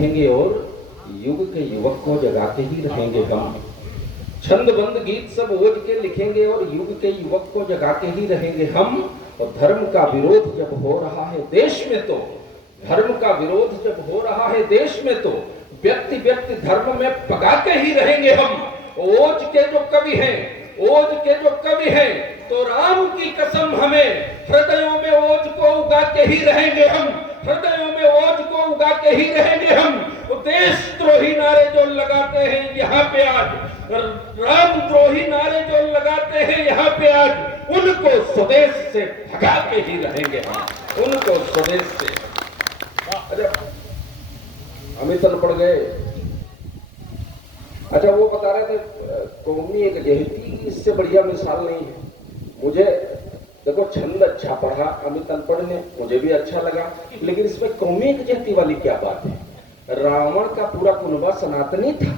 लिखेंगे और युग के युवक को जगाते ही रहेंगे हम। छंदबंद गीत सब ओज के लिखेंगे और युग के युवक को जगाते ही रहेंगे हम। और धर्म का विरोध जब हो रहा है देश में तो, धर्म का विरोध जब हो रहा है देश में तो व्यक्ति व्यक्ति धर्म में पगाते ही रहेंगे हम। ओज के जो कवि हैं, ओज के जो कवि हैं, तो राम की कसम हमें हृदयों में ओज को उगाते ही रहेंगे हम, हृदयों में ओज को उगाते ही रहेंगे हम। तो देशद्रोही नारे जो लगाते हैं यहाँ पे आज, रामद्रोही नारे जो लगाते हैं यहाँ पे आज, उनको स्वदेश से भगाते ही रहेंगे हम, उनको स्वदेश से। अच्छा, अमितन पड़ गए। अच्छा, वो बता रहे थे कौमी एक जहती, इससे बढ़िया मिसाल नहीं है। मुझे देखो छंद अच्छा पढ़ा, अमित अनपढ़ ने, मुझे भी अच्छा लगा, लेकिन इसमें कौमी एक जहती वाली क्या बात है? रावण का पूरा कुनबा सनातनी था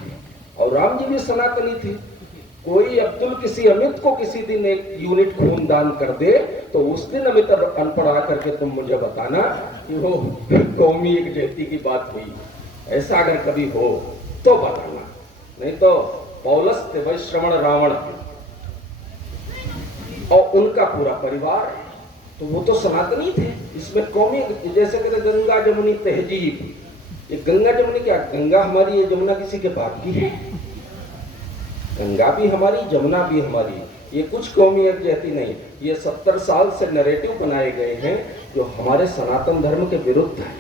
और राम जी भी सनातनी थे। कोई अब्दुल किसी अमित को किसी दिन 1 यूनिट खून दान कर दे तो उस दिन अमित अनपढ़ आकर के तुम मुझे बताना कि वो कौमी एक जहती की बात हुई। ऐसा अगर कभी हो तो बताना, नहीं तो पौलस थे वैश्रवण रावण थे और उनका पूरा परिवार, तो वो तो सनातनी थे। इसमें कौमी, जैसे कहते गंगा जमुनी तहजीब, ये गंगा जमुनी क्या? गंगा हमारी, ये जमुना किसी के बाप की है? गंगा भी हमारी, जमुना भी हमारी। ये कुछ कौमी एक जहती नहीं, ये 70 साल से नैरेटिव बनाए गए हैं जो हमारे सनातन धर्म के विरुद्ध है।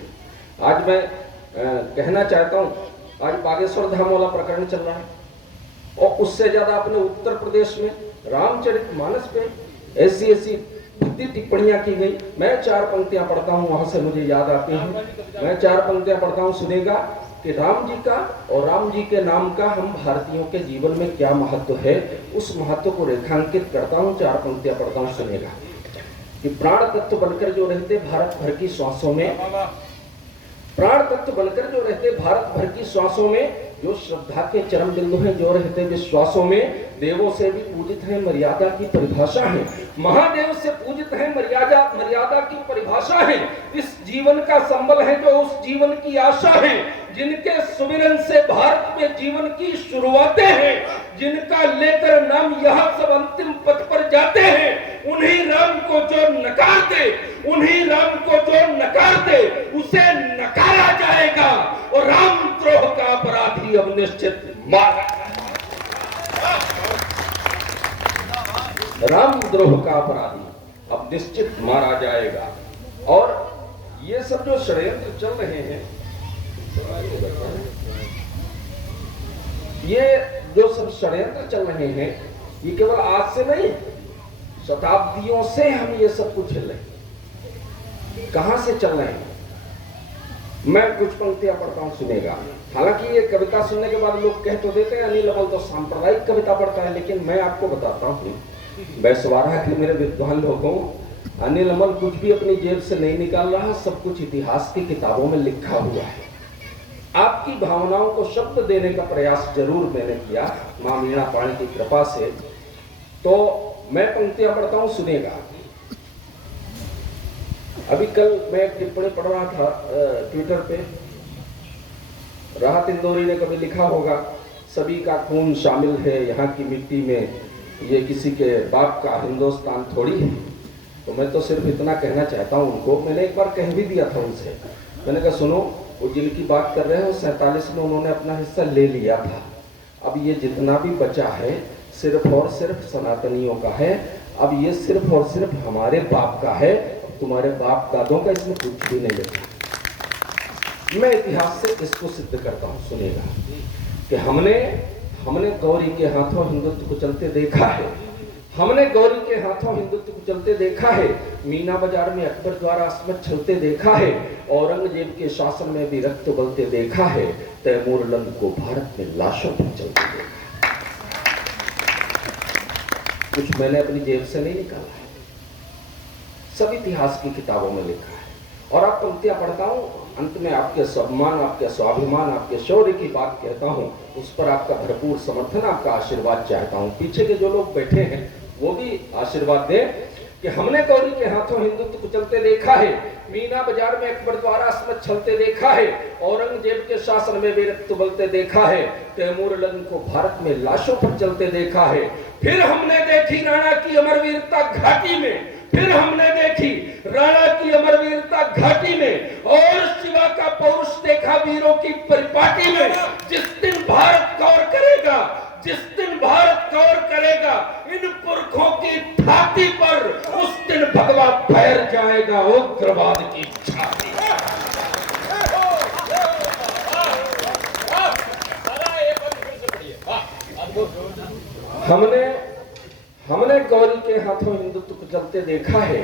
आज मैं कहना चाहता हूं, आज बागेश्वर धाम वाला प्रकरण चल रहा है और उससे ज्यादा अपने उत्तर प्रदेश में रामचरितमानस पे ऐसी भद्दी टिप्पणियां की गई। मैं 4 पंक्तियां पढ़ता हूं, वहां से मुझे याद आती हैं। मैं 4 पंक्तियां पढ़ता हूं, सुनेगा कि राम जी का और राम जी के नाम का हम भारतीयों के जीवन में क्या महत्व है, उस महत्व को रेखांकित करता हूं। 4 पंक्तियां पढ़ता हूं, सुनेगा कि प्राण तत्व बनकर जो रहते भारत भर की श्वासों में, प्राण तत्व बनकर जो रहते भारत भर की श्वासों में, जो श्रद्धा के चरम बिंदु हैं जो रहते विश्वासों में, देवों से भी पूजित है मर्यादा की परिभाषा है, महादेव से पूजित है मर्यादा की परिभाषा है। इस जीवन का संबल है जो उस जीवन की आशा है, जिनके सुमिरन से भारत में जीवन की शुरुआतें हैं, जिनका लेकर नाम यहाँ सब अंतिम पथ पर जाते हैं, उन्हीं राम को जो नकार दे, उन्हीं राम को जो नकार दे, उसे नकारा जाएगा और रामद्रोह का अपराधी अब निश्चित मारा, रामद्रोह का अपराधी अब निश्चित मारा जाएगा। और ये सब जो षड्यंत्र चल रहे हैं, ये जो सब षड्यंत्र चल रहे हैं, ये केवल आज से नहीं, शताब्दियों से हम ये सब कुछ झेल रहे हैं। कहां से चल रहे हैं? मैं कुछ पंक्तियां पढ़ता हूं, सुनेगा। हालांकि ये कविता सुनने के बाद लोग कह तो देते हैं अनिल अमल तो सांप्रदायिक कविता पढ़ता है, लेकिन मैं आपको बताता हूं, बैसवारा के मेरे विद्वान लोगों, अनिल अमल कुछ भी अपनी जेब से नहीं निकाल रहा, सब कुछ इतिहास की किताबों में लिखा हुआ है। आपकी भावनाओं को शब्द देने का प्रयास जरूर मैंने किया मां मीणा पाणी की कृपा से। तो मैं पंक्तियां पढ़ता हूं, सुनेगा। अभी कल मैं एक टिप्पणी पढ़ रहा था ट्विटर पे, राहत इंदौरी ने कभी लिखा होगा, सभी का खून शामिल है यहाँ की मिट्टी में, ये किसी के बाप का हिंदुस्तान थोड़ी है। तो मैं तो सिर्फ इतना कहना चाहता हूँ उनको, मैंने एक बार कह भी दिया था उनसे, मैंने कहा सुनो, वो जिनकी बात कर रहे हो 47 में उन्होंने अपना हिस्सा ले लिया था, अब ये जितना भी बचा है सिर्फ और सिर्फ सनातनियों का है, अब ये सिर्फ और सिर्फ हमारे बाप का है, तुम्हारे बाप दादों का इसमें कुछ भी नहीं बचा। मैं इतिहास से इसको सिद्ध करता हूँ, सुनेगा कि हमने गौरी के हाथों हिंदुत्व को चलते देखा है, हमने गौरी के हाथों हिंदुत्व को चलते देखा है, मीना बाजार में अकबर द्वारा अस्मत चलते देखा है, औरंगजेब के शासन में भी रक्त बलते देखा है, तैमूर लंग को भारत में लाशों पर चलते देखा। कुछ मैंने अपनी जेब से नहीं निकाला है, सब इतिहास की किताबों में लिखा है। और आप पंक्तियां पढ़ता हूं, अंत में आपके सम्मान, आपके स्वाभिमान, आपके शौर्य की बात कहता हूं, उस पर आपका भरपूर समर्थन, आपका आशीर्वाद चाहता हूं। पीछे के जो लोग बैठे हैं वो भी आशीर्वाद दें कि हमने गौरी के हाथों हिंदुत्व को चलते देखा है, मीना बाजार में अकबर द्वारा अस्मत छलते देखा है, औरंगजेब के शासन में वीरत्व बलते देखा है, तैमूर लंग को भारत में लाशों पर चलते देखा है। फिर हमने देखी राणा की अमरवीरता घाटी में, फिर हमने देखी राणा की अमरवीरता घाटी में, और शिवा का पौरुष देखा वीरों की परिपाटी में। जिस दिन भारत गौर करेगा, जिस दिन भारत गौर करेगा इन पुरखों की छाती पर, उस दिन भगवा फैल जाएगा उग्रवाद की छाती। हमने गौरी के हाथों हिंदुत्व को चलते देखा है,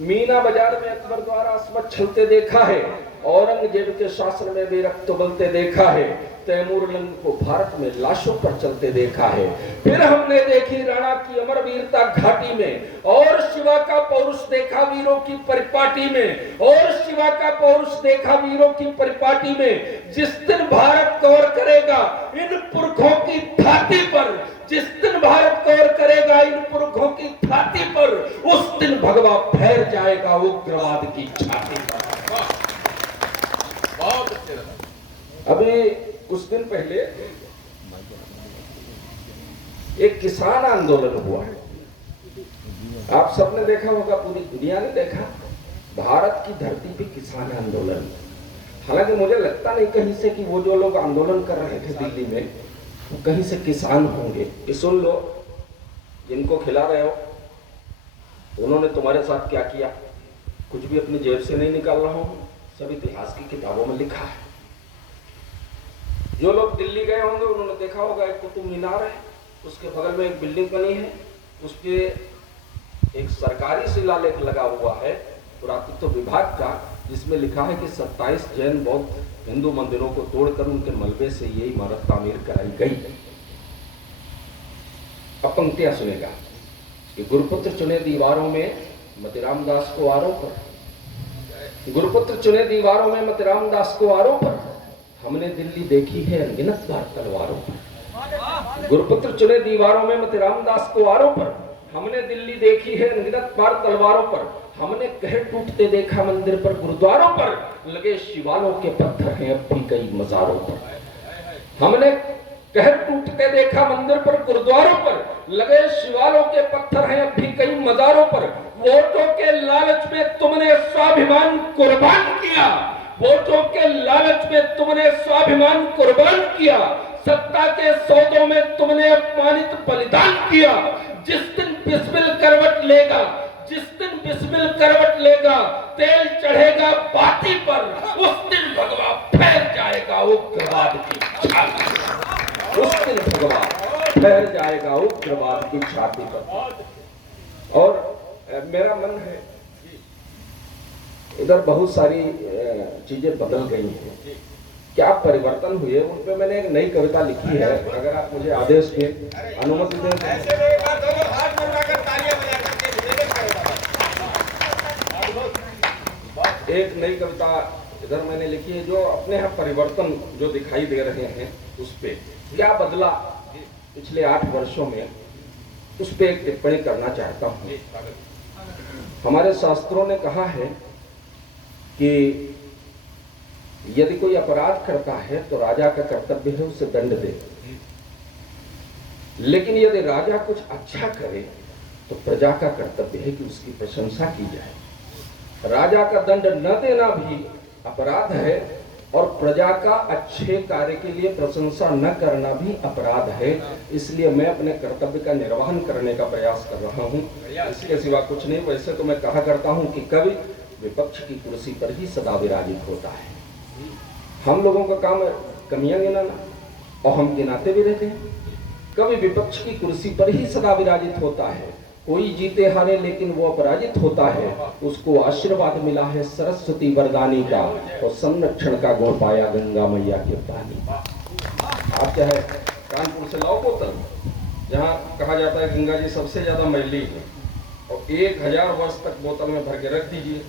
मीना बाजार में अकबर द्वारा अस्मत छलते देखा है, औरंगजेब के शासन में वीरत्व बलते देखा है, तैमूर लंग को भारत में लाशों पर चलते देखा है। फिर हमने देखी राणा की अमरवीरता घाटी में, और शिवा का पौरुष देखा वीरों की परिपाटी में, और शिवा का पौरुष देखा वीरों की परिपाटी में। जिस दिन भारत गौर करेगा इन पुरखों की छाती पर, जिस दिन भारत गौर करेगा इन पुरखों की छाती पर, उस दिन भगवा फैल जाएगा उग्रवाद की छाती पर। अभी कुछ दिन पहले एक किसान आंदोलन हुआ, आप सबने देखा होगा, पूरी दुनिया ने देखा, भारत की धरती पे किसान आंदोलन। हालांकि मुझे लगता नहीं कहीं से कि वो जो लोग आंदोलन कर रहे थे दिल्ली में, वो कहीं से किसान होंगे। कि सुन लो, जिनको खिला रहे हो उन्होंने तुम्हारे साथ क्या किया, कुछ भी अपनी जेब से नहीं निकाल रहा हूं, सब इतिहास की किताबों में लिखा है। जो लोग दिल्ली गए होंगे उन्होंने देखा होगा, एक कुतुब मीनार है, उसके बगल में एक बिल्डिंग बनी है, उस पे एक सरकारी शिलालेख लगा हुआ है पुरातत्व विभाग का, जिसमें लिखा है कि 27 जैन बौद्ध हिंदू मंदिरों को तोड़कर उनके मलबे से ये इमारत तामीर कराई गई। अब पंक्तियां सुनेगा कि गुरुपुत्र चुने दीवारों में मतिराम दास को आरोप पर, गुरुपुत्र चुने दीवारों में मतिराम दास को आरोप पर, हमने दिल्ली देखी है अनगिनत बार तलवारों पर। गुरुपुत्र चुने दीवारों में मतिराम दास को आरोप पर, हमने दिल्ली देखी है अनगिनत बार तलवारों पर। हमने कहर टूटते देखा मंदिर पर गुरुद्वारों पर, लगे शिवालों के पत्थर हैं अब भी कई मजारों पर। हमने कहर टूटते देखा मंदिर पर गुरुद्वारों पर, लगे शिवालों के पत्थर हैं अब भी कई मजारों पर। वोटों के लालच में तुमने स्वाभिमान कुर्बान किया, वोटों के लालच में तुमने स्वाभिमान कुर्बान किया, सत्ता के सौदों में तुमने अपमानित बलिदान किया। जिस दिन बिस्मिल करवट लेगा, जिस दिन बिस्मिल करवट लेगा, तेल चढ़ेगा बाती पर, उस दिन भगवा फैल जाएगा उग्रवाद की छाती, उस दिन भगवा फैल जाएगा उग्रवाद की छाती पर। और मेरा मन है, इधर बहुत सारी चीजें बदल गई हैं, क्या परिवर्तन हुए, उन पे मैंने एक नई कविता लिखी है, अगर आप मुझे आदेश दें, अनुमति दें। एक नई कविता इधर मैंने लिखी है, जो अपने यहाँ परिवर्तन जो दिखाई दे रहे हैं उस पे क्या बदला पिछले 8 वर्षों में, उस पे एक टिप्पणी करना चाहता हूँ। हमारे शास्त्रों ने कहा है कि यदि कोई अपराध करता है तो राजा का कर्तव्य है उसे दंड दे, लेकिन यदि राजा कुछ अच्छा करे तो प्रजा का कर्तव्य है कि उसकी प्रशंसा की जाए। राजा का दंड न देना भी अपराध है, और प्रजा का अच्छे कार्य के लिए प्रशंसा न करना भी अपराध है। इसलिए मैं अपने कर्तव्य का निर्वहन करने का प्रयास कर रहा हूँ, इसके सिवा कुछ नहीं। वैसे तो मैं कहा करता हूँ कि कवि विपक्ष की कुर्सी पर ही सदा विराजित होता है। हम लोगों का काम है कमियां गिनाना, और हम गिनाते भी रहते हैं। कवि विपक्ष की कुर्सी पर ही सदा विराजित होता है। कोई जीते हारे लेकिन वो अपराजित होता है, उसको आशीर्वाद मिला है सरस्वती वरदानी का, और संरक्षण का गुण पाया गंगा मैया के पानी। आप चाहे कानपुर से लाओ बोतल, जहाँ कहा जाता है गंगा जी सबसे ज्यादा मैली है, और 1000 वर्ष तक बोतल में भर के रख दीजिए,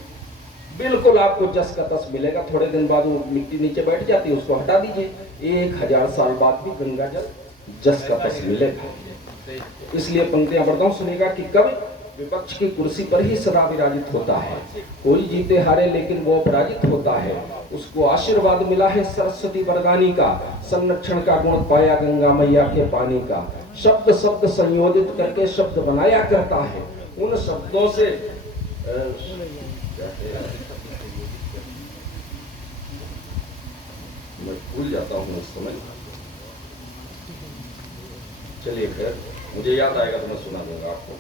बिल्कुल आपको जस का तस मिलेगा। थोड़े दिन बाद वो मिट्टी नीचे बैठ जाती है, उसको हटा दीजिए, 1000 साल बाद भी गंगा जल जस का तस मिलेगा। इसलिए पंक्तियां पढ़ता हूं, सुनेगा कि कवि विपक्ष की कुर्सी पर ही सदा विराजित होता है। कोई जीते हारे लेकिन वो अपराजित होता है। उसको आशीर्वाद मिला है सरस्वती वरदानी का, संरक्षण का गुण पाया गंगा मैया के पानी का। शब्द शब्द संयोजित करके शब्द बनाया करता है। उन शब्दों से मैं भूल जाता हूँ उस समय। चलिए खैर, मुझे याद आएगा तो मैं सुना दूंगा आपको।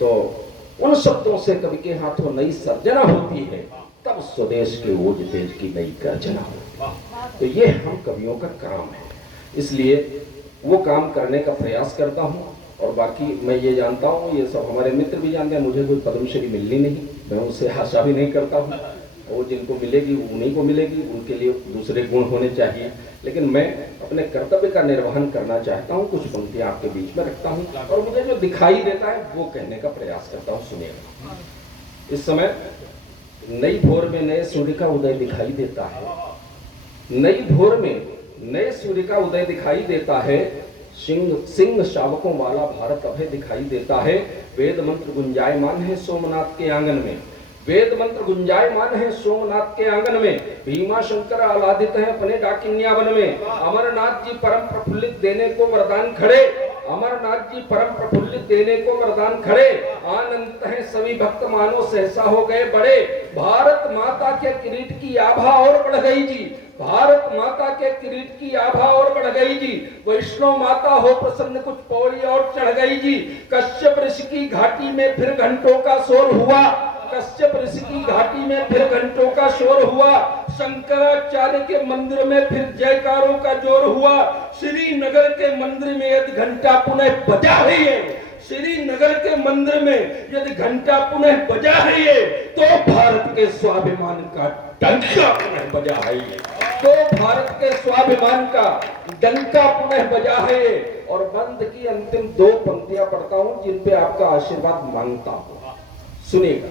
तो उन शब्दों से कवि के हाथों नई सर्जना होती है, तब स्वदेश के ओज तेज की नई गर्जना होती। तो ये हम कवियों का काम है, इसलिए वो काम करने का प्रयास करता हूँ। और बाकी मैं ये जानता हूँ, ये सब हमारे मित्र भी जानते हैं, मुझे कोई पद्मश्री मिलनी नहीं, मैं उससे आशा भी नहीं करता हूँ। वो जिनको मिलेगी उन्हीं को मिलेगी, उनके लिए दूसरे गुण होने चाहिए। लेकिन मैं अपने कर्तव्य का निर्वहन करना चाहता हूँ, कुछ पंक्तियाँ आपके बीच में रखता हूँ और मुझे जो दिखाई देता है वो कहने का प्रयास करता हूँ। सुनिएगा, इस समय नई भोर में नए सूर्य का उदय दिखाई देता है। नई भोर में नए सूर्य का उदय दिखाई देता है। सिंह शावकों वाला भारत अभय दिखाई देता है। वेद मंत्र गुंजायमान है सोमनाथ के आंगन में। वेद मंत्र गुंजायमान है सोमनाथ के आंगन में। भीमा शंकर आह्लादित है अपने डाकिन्यावन में। अमरनाथ जी परम प्रफुल्लित देने को वरदान खड़े। अमरनाथ जी परम प्रफुल्लित देने को वरदान खड़े। आनंदित है सभी भक्त मानो सहसा हो गए बड़े। भारत माता के किरीट की आभा और बढ़ गई जी। भारत माता के किरीट की आभा और बढ़ गई जी। वैष्णो माता हो प्रसन्न कुछ पौड़ी और चढ़ गई जी। कश्यप ऋषि की घाटी में फिर घंटों का शोर हुआ। कश्यप ऋषि की घाटी में फिर घंटों का शोर हुआ। शंकराचार्य के मंदिर में फिर जयकारों का जोर हुआ। श्रीनगर के मंदिर में यदि घंटा पुनः बजा है, श्रीनगर के मंदिर में यदि घंटा पुनः बजा है, तो भारत के स्वाभिमान का डंका पुनः बजा है। तो भारत के स्वाभिमान का डंका पुनः बजा है। और बंद की अंतिम दो पंक्तियां पढ़ता हूं जिन पे आपका आशीर्वाद मांगता हूं, सुनिएगा।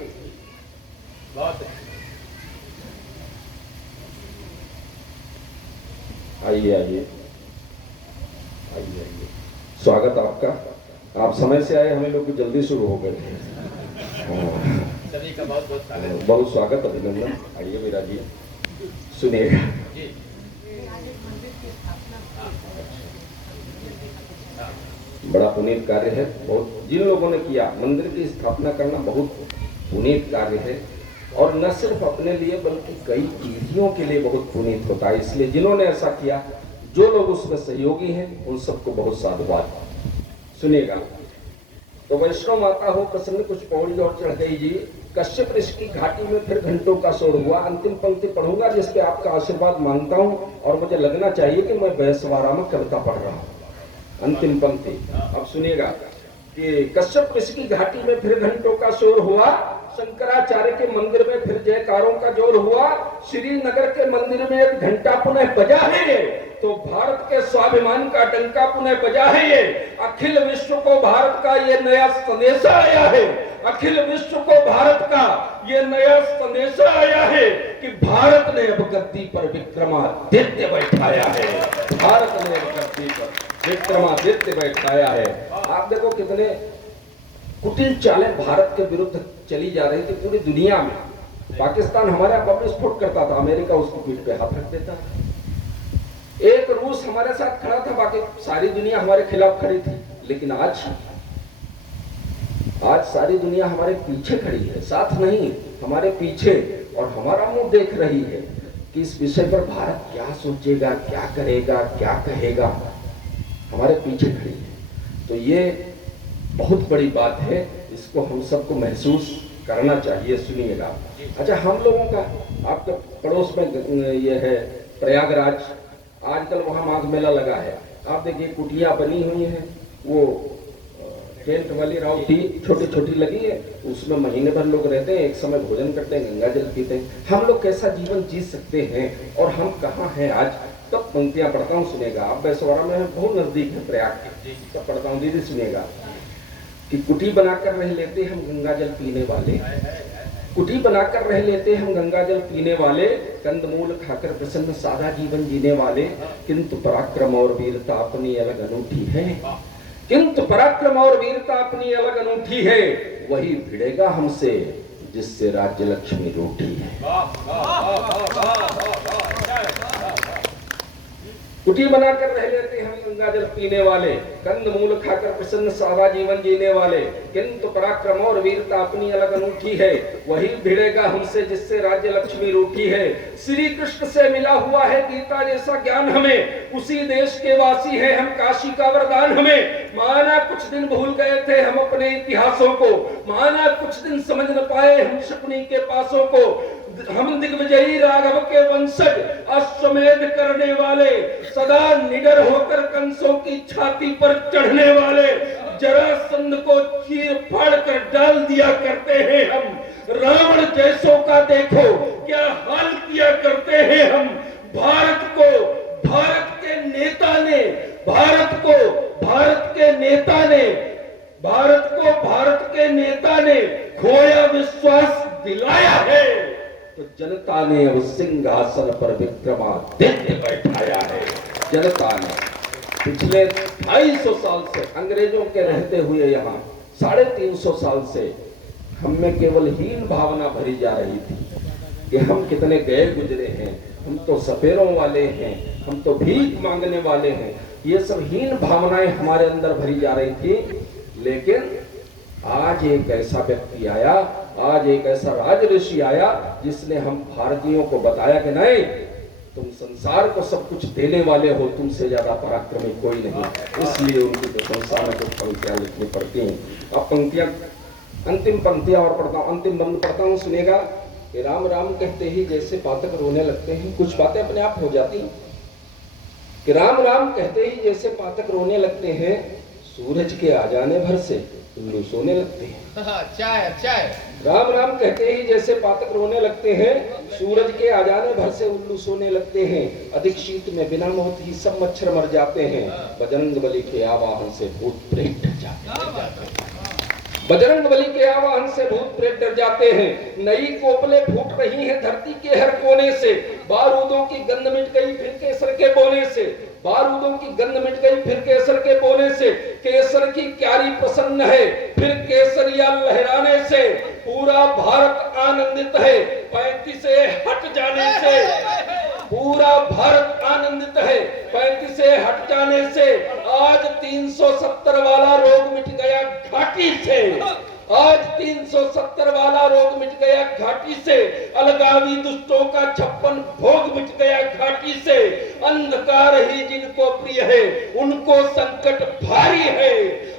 आइए आइए आइए आइए, स्वागत आपका। आप समय से आए, हमें लोग जल्दी शुरू हो गए। सभी का बहुत बहुत बहुत स्वागत, अभिनंदन। आइए मेरा जी, सुनिएगा। बड़ा पुनीत कार्य है। बहुत जिन लोगों ने किया, मंदिर की स्थापना करना बहुत पुनीत कार्य है। और न सिर्फ अपने लिए बल्कि कई पीढ़ियों के लिए बहुत पुनीत होता है। इसलिए जिन्होंने ऐसा किया, जो लोग उसमें सहयोगी हैं, उन सबको बहुत साधुवाद। सुनिएगा। तो वैष्णो माता हो प्रसन्न कुछ पौड़ी और चढ़ गई जी। कश्यप ऋषि की घाटी में फिर घंटों का शोर हुआ। अंतिम पंक्ति पढ़ूंगा जिसपे आपका आशीर्वाद मांगता हूँ और मुझे लगना चाहिए कि मैं बैसवारा में कविता पढ़ रहा हूँ। अंतिम पंक्ति अब सुनिएगा कि कश्यप ऋषि की घाटी में फिर घंटों का शोर हुआ। शंकराचार्य के मंदिर में फिर जयकारों का जोर हुआ। श्रीनगर के मंदिर में एक घंटा पुनः बजा है, तो भारत के स्वाभिमान का डंका पुनः बजा है। ये अखिल विश्व को भारत का ये नया संदेश आया है। अखिल विश्व को भारत का ये नया संदेश आया है कि भारत ने अब गद्दी पर विक्रमादित्य बैठाया है। भारत ने अब गद्दी पर विक्रमादित्य बैठाया है। आप देखो कितने कुटिल चालें भारत के विरुद्ध चली जा रही थी पूरी दुनिया में। पाकिस्तान हमारे बम विस्फोट करता था, अमेरिका उसको पीठ पे हाथ रख देता था। एक रूस हमारे साथ खड़ा था, बाकी सारी दुनिया हमारे खिलाफ खड़ी थी। लेकिन आज सारी दुनिया हमारे पीछे खड़ी है, साथ नहीं, हमारे पीछे। और हमारा मुंह देख रही है कि इस विषय पर भारत क्या सोचेगा, क्या करेगा, क्या कहेगा। हमारे पीछे खड़ी है। तो ये बहुत बड़ी बात है, इसको हम सबको महसूस करना चाहिए। सुनिएगा। अच्छा, हम लोगों का आपके पड़ोस में ये है प्रयागराज, आजकल वहाँ माघ मेला लगा है। आप देखिए कुटिया बनी हुई है, वो टेंट वाली राउटी छोटी छोटी लगी है, उसमें महीने भर लोग रहते हैं, एक समय भोजन करते हैं, गंगा जल पीते हैं। हम लोग कैसा जीवन जी सकते हैं और हम कहाँ हैं आज? तब पंक्तियां पढ़ता हूँ, सुनेगा। आप बैसवाड़ा में बहुत नजदीक है प्रयाग के, तब पढ़ता हूँ, दीदी सुनेगा। कि कुटी बनाकर रह लेते हम गंगा जल पीने वाले, कुटी बनाकर रह लेते हम गंगा जल पीने वाले, कंदमूल खाकर प्रसन्न सादा जीवन जीने वाले, किंतु पराक्रम और वीरता अपनी अलग अनूठी है। किंतु पराक्रम और वीरता अपनी अलग अनूठी है, वही भिड़ेगा हमसे जिससे राज्य लक्ष्मी रूठी है। कुटी बनाकर रह लेते हम गंगा जल पीने वाले, कंद मूल खाकर प्रसन्न सादा जीवन जीने वाले, किंतु पराक्रम और वीरता अपनी अलग अनूठी है, वही भिड़ेगा हमसे जिससे राज्य लक्ष्मी रूठी है। श्री कृष्ण से मिला हुआ है गीता जैसा ज्ञान हमें, उसी देश के वासी है हम, काशी का वरदान हमें। माना कुछ दिन भूल गए थे हम अपने इतिहासों को, माना कुछ दिन समझ न पाए हम शकुनी के पासों को, हम दिग्विजयी राघव के वंशज, अश्वमेध करने वाले, सदा निडर होकर कंसों की छाती पर चढ़ने वाले, जरासंध को चीर फाड़ कर डाल दिया करते हैं हम। रावण जैसों का देखो क्या हाल किया करते हैं हम। भारत को भारत के नेता ने, भारत को भारत के नेता ने, भारत को भारत के नेता ने खोया विश्वास दिलाया है, तो जनता ने अब सिंहासन पर विक्रमादित्य बैठाया है। जनता ने पिछले 250 साल से अंग्रेजों के रहते हुए यहाँ 350 साल से हम में केवल हीन भावना भरी जा रही थी कि हम कितने गए गुजरे हैं, हम तो सपेरों वाले हैं, हम तो भीख मांगने वाले हैं। ये सब हीन भावनाएं हमारे अंदर भरी जा रही थी। लेकिन आज एक ऐसा व्यक्ति आया, आज एक ऐसा राजऋषि आया जिसने हम भारतीयों को बताया कि नहीं, तुम संसार को सब कुछ देने वाले हो, तुमसे ज्यादा पराक्रमी कोई नहीं। इसलिए उनकी प्रशंसा में कुछ पंक्तियां लिखनी पड़ती हैं। अब पंक्तियां, अंतिम पंक्तियां और पढ़ता हूं, अंतिम बंद पढ़ता हूं, सुनेगा कि राम राम कहते ही जैसे पातक रोने लगते हैं। कुछ बातें अपने आप हो जाती हैं कि राम राम कहते ही जैसे पातक रोने लगते हैं, सूरज के आ जाने भर से उल्लू सोने लगते हैं। अच्छा है। राम राम कहते ही जैसे पातक रोने लगते हैं, सूरज के आ जाने भर से उल्लू सोने लगते हैं। अधिक शीत में बिना मौत ही सब मच्छर मर जाते हैं। बजरंगबली के आवाहन से भूत प्रेत डर जाते हैं। बजरंगबली के आवाहन से भूत प्रेत डर जाते हैं। नई कोपले फूट रही हैं धरती के हर कोने से, बारूदों की गंध मिट गई फिर केसर के बोने से, बारूदों की गंध मिट गई फिर केसर के बोने से। केसर की क्यारी प्रसन्न है फिर केसरिया लहराने से। पूरा भारत आनंदित है 35 से हट जाने से। पूरा भारत आनंदित है 35 से हट जाने से। आज 370 वाला रोग मिट गया घाटी से। आज 370 वाला रोग मिट गया घाटी से। अलगावी दुष्टों का 56 भोग मिट गया घाटी से। अंधकार ही जिनको प्रिय है उनको संकट भारी है।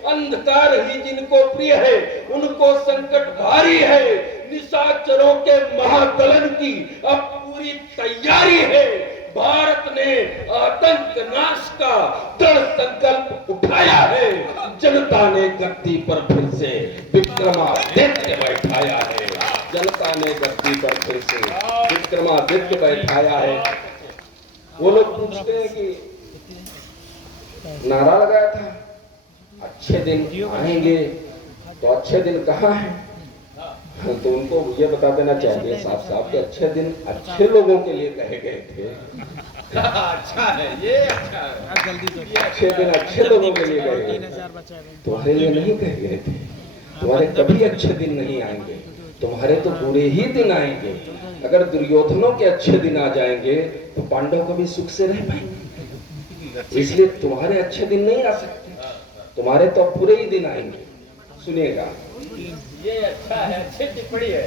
अंधकार ही जिनको प्रिय है उनको संकट भारी है। निशाचरों के महादलन की अब पूरी तैयारी है। भारत ने आतंक नाश का दृढ़ संकल्प उठाया है। जनता ने गद्दी पर फिर से विक्रमादित्य बैठाया है। जनता ने गद्दी पर फिर से विक्रमादित्य बैठाया है। वो लोग पूछते हैं कि नारा लगाया था अच्छे दिन आएंगे, तो अच्छे दिन कहाँ है? तो उनको ये बता देना चाहिए साफ साफ कि अच्छे दिन अच्छे लोगों के लिए कहे गए थे। अच्छा है, ये अच्छा है। अच्छे दिन अच्छे लोगों के लिए कहे गए, तुम्हारे लिए नहीं कहे गए थे। तुम्हारे कभी अच्छे दिन नहीं आएंगे, तुम्हारे तो बुरे ही दिन आएंगे। अगर दुर्योधनों के अच्छे दिन आ जाएंगे तो पांडव कभी सुख से रह पाएंगे। इसलिए तुम्हारे अच्छे दिन नहीं आ सकते, तुम्हारे तो बुरे ही दिन आएंगे। सुनिएगा, ये अच्छा है, अच्छी टिप्पणी है।